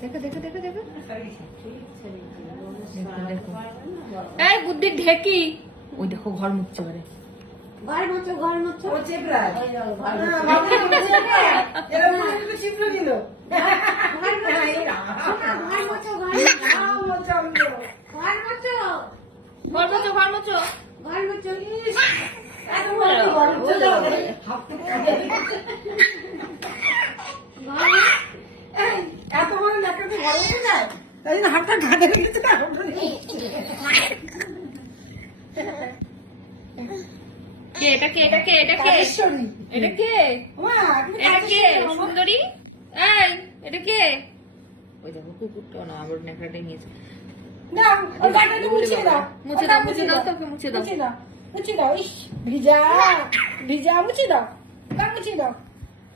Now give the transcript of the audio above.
দেখো দেখো দেখো দেখো এই বুদ্ধির ঢেকি। ওই দেখো ঘর মুছছে পারে। ঘর মুছো ও চেপড়া চিপড়ে দিল ঘর মুছো। এত বড় লেখাতে ঘর উঠে যায়, তাই জন্য হাতটা ঘাটে রেখেছে না। কে এটা কে এটা কে এটা কে রাজেশ্বরী। এটা কে মা, তুমি এটা কে রাজেশ্বরী আমার। সুন্দরী? এই এটা কে? ওই দেখো কুকুরটা না আবার নেকড়াটা নিয়েছে। দাও, ওর গাটাকে মুছিয়ে দাও। মুছে ওটা দাও, মুছে দাও, তোকে মুছে দাও। মুছে দাও, মুছে দাও। ইস, ভিজা, ভিজা, মুছে দাও। মুছে দাও।